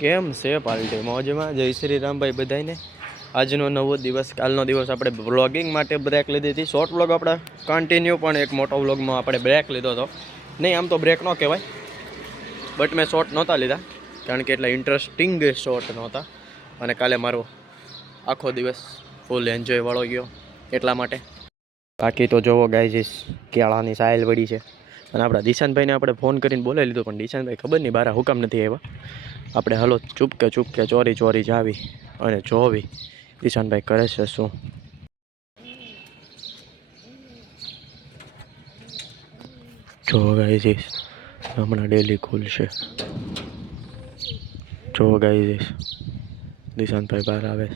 કેમ છે પાર્ટી મોજમાં? જય શ્રી રામ ભાઈ બધાને. આજનો નવો દિવસ, કાલનો દિવસ આપણે વ્લોગિંગ માટે બ્રેક લીધી હતી. શોર્ટ વ્લોગ આપણે કન્ટિન્યુ, પણ એક મોટો વ્લોગમાં આપણે બ્રેક લીધો હતો. નહીં, આમ તો બ્રેક ન કહેવાય, બટ મેં શોર્ટ નહોતા લીધા કારણ કે એટલા ઇન્ટરેસ્ટિંગ શોર્ટ નહોતા. અને કાલે મારો આખો દિવસ ફૂલ એન્જોય વાળો ગયો એટલા માટે. બાકી તો જોવો ગાઈઝ, કેળાની સાયલ વળી છે. અને આપણા દિશાનભાઈને આપણે ફોન કરીને બોલાવી લીધો, પણ દિશાનભાઈ ખબર નહીં બહાર હુકામ નથી આવ્યા. આપણે હલો ચૂપકે ચોરી ચોરી જાવી અને જોવી દિશાનભાઈ કરે છે શું. જો ગાઈઝ, હમણાં ડેલી ખુલશે. જો ગાઈઝ, દિશાનભાઈ બહાર આવે.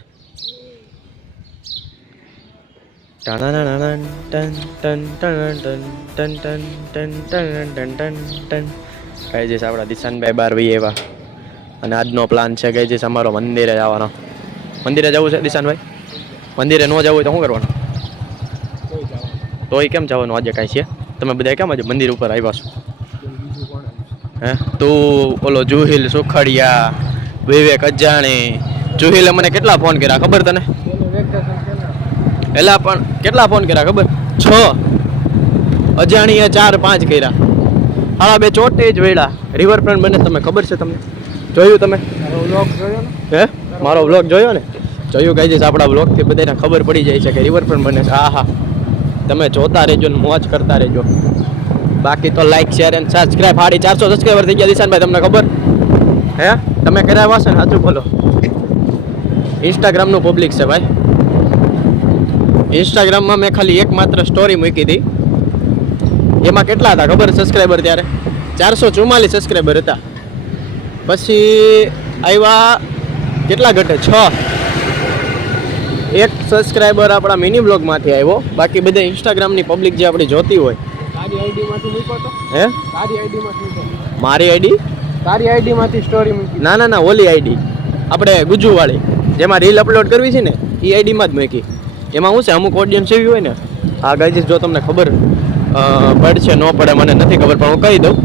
ગાઈઝ આપણા દિશાનભાઈ બહાર વહી આવ્યા. અને આજનો પ્લાન છે ગાઈઝ અમારો મંદિરે જવાનો. મંદિરે જવું છે દિશાનભાઈ? મંદિરે ન જવું હોય તો શું કરવાનું? તોય કેમ જવાનું? આજે કાંઈ છે? તમે બધા કેમ આજે મંદિર ઉપર આવ્યા છો? હે તું ઓલો જુહિલ સુખડિયા, વિવેક અજાણી, જુહિલે મને કેટલા ફોન કર્યા ખબર તને? એલા પણ કેટલા ફોન કર્યા ખબર? 6. અજાણીએ 4-5 કર્યા. હાલા બે ચોટે જ વેડા. રિવરફ્રન્ટ બને તમે ખબર છે તમને? જોયું તમે? હે મારો વ્લોગ જોયો ને? જોયું ગાઈઝ, આપણા વ્લોગથી બધાને ખબર પડી જાય છે કે રિવરફ્રન્ટ બને છે. હા, તમે જોતા રહેજો ને મોજ કરતા રહેજો. બાકી તો like, share and subscribe. 450 subscriber થઈ ગયા દિશાનભાઈ, તમને ખબર? હે તમે કર્યા હશે ને? સાચું બોલો. ઇન્સ્ટાગ્રામનું પબ્લિક છે ભાઈ. ઇન્સ્ટાગ્રામમાં મેં ખાલી એકમાત્ર સ્ટોરી મૂકી હતી. એમાં કેટલા હતા ખબર સબસ્ક્રાઈબર? ત્યારે 444 સબસ્ક્રાઈબર હતા. પછી આવ્યા કેટલા ઘટે? 6. એક સબસ્ક્રાઈબર આપણા મિની બ્લોગમાંથી આવ્યો. બાકી બધા ઇન્સ્ટાગ્રામની પબ્લિક જે આપણી જોતી હોય. તારી આઈડીમાંથી મૂક્યો તો? હે તારી આઈડીમાંથી મૂક્યો? મારી આઈડી? તારી આઈડીમાંથી સ્ટોરી મૂકી? ના, ઓલી આઈડી આપણે ગુજુવાળી, જેમાં રીલ અપલોડ કરવી છે ને, એ આઈડીમાં જ મૂકી. એમાં શું છે, અમુક ઓડિયન્સ એવી હોય ને. હા ગાઈઝ, જો તમને ખબર પડશે ન પડે મને નથી ખબર, પણ હું કહી દઉં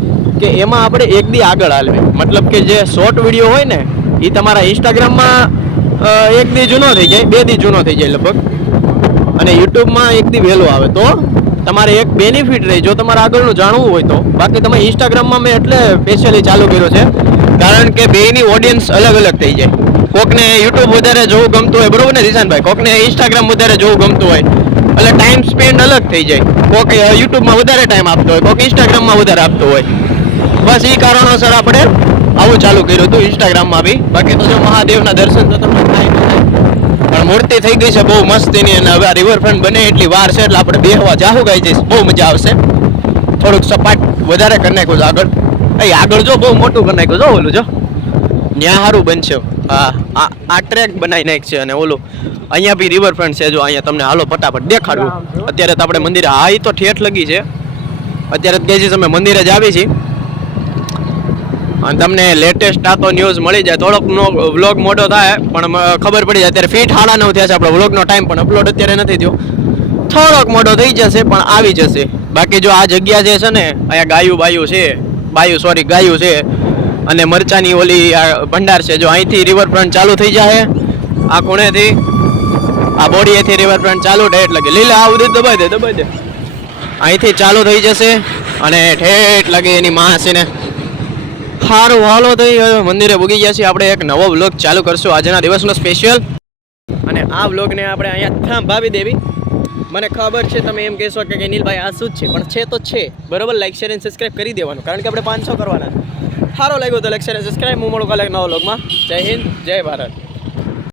કે એમાં આપણે એક દી આગળ હાલવી. મતલબ કે જે શોર્ટ વિડીયો હોય ને, એ તમારા ઇન્સ્ટાગ્રામમાં એક દી જૂનો થઈ જાય, 2 દી જૂનો થઈ જાય લગભગ. અને યુટ્યુબમાં એક દી વહેલો આવે. તો તમારે એક બેનિફિટ રહે જો તમારે આગળનું જાણવું હોય તો. બાકી તમે ઇન્સ્ટાગ્રામમાં મેં એટલે સ્પેશિયલી ચાલુ કર્યો છે કારણ કે બેની ઓડિયન્સ અલગ અલગ થઈ જાય. કોકને યુટ્યુબ વધારે જોવું ગમતું હોય, બરોબર ને દિશાનભાઈ? કોકને ઇન્સ્ટાગ્રામ વધારે જોવું ગમતું હોય, એટલે ટાઈમ સ્પેન્ડ અલગ થઈ જાય. કોક યુટ્યુબમાં વધારે ટાઈમ આપતો હોય, કોક ઇન્સ્ટાગ્રામમાં વધારે આપતો હોય. બસ એ કારણોસર આપણે આવું ચાલુ કર્યું હતું ઇન્સ્ટાગ્રામમાં બી. બાકી તો જો મહાદેવના દર્શન તો તમને થાય ન થાય, પણ મૂર્તિ થઈ ગઈ છે બહુ મસ્તીની. અને હવે રિવરફ્રન્ટ બને એટલી વાર છે, એટલે આપણે બેહવા જાહું ગાઈ જઈશ. બહુ મજા આવશે. થોડુંક સપાટ વધારે કરી નાખ્યું છે આગળ. આગળ જો બહુ મોટું કરી નાખ્યું જો, ઓલું જો ત્યાં સારું બનશે. હા, આ ટ્રેક બનાવી નાખ છે. અને ઓલું અહીંયા બી રિવરફ્રન્ટ છે. જો અહીંયા તમને હાલો ફટાફટ દેખાડવું. અત્યારે તો આપણે મંદિરે, હા એ તો ઠેઠ લગી છે. અત્યારે કહે છે તમે મંદિરે જ આવી છીએ અને તમને લેટેસ્ટ આ તો ન્યૂઝ મળી જાય. થોડોક વ્લોગ મોટો થાય પણ ખબર પડી જાય. અત્યારે ફીટ 9:30 થયા છે. આપણો વ્લોગનો ટાઈમ પણ અપલોડ અત્યારે નથી થયો. થોડોક મોટો થઈ જશે પણ આવી જશે. બાકી જો આ જગ્યા જે છે ને, અહીંયા ગાયું છે અને મરચાની ઓલી ભંડાર છે. જો અહીંથી રિવરફ્રન્ટ ચાલુ થઈ જાય, આ ખૂણેથી આ બોડીએથી રિવરફ્રન્ટ ચાલુ થાય એટલે કે લીલા આવું દબાઈ દે અહીંથી ચાલુ થઈ જશે અને ઠેઠ લાગે એની માસીને. સારું હાલો થઈ મંદિરે પૂગી ગયા છીએ. આપણે એક નવો વ્લોગ ચાલુ કરશું આજના દિવસનો સ્પેશિયલ. અને આ વ્લોગને આપણે અહીંયા થાંભાવી દેવી. મને ખબર છે તમે એમ કહેશો કે નીલભાઈ આ શું જ છે, પણ છે તો છે, બરોબર. લાઈક, શેર અને સબસ્ક્રાઈબ કરી દેવાનું કારણ કે આપણે 500 કરવાના. સારો લાગ્યો તો લાઈક, શેર અને સબસ્ક્રાઈબ. હું મળું કાલે નવો વ્લોગમાં. જય હિન્દ, જય ભારત.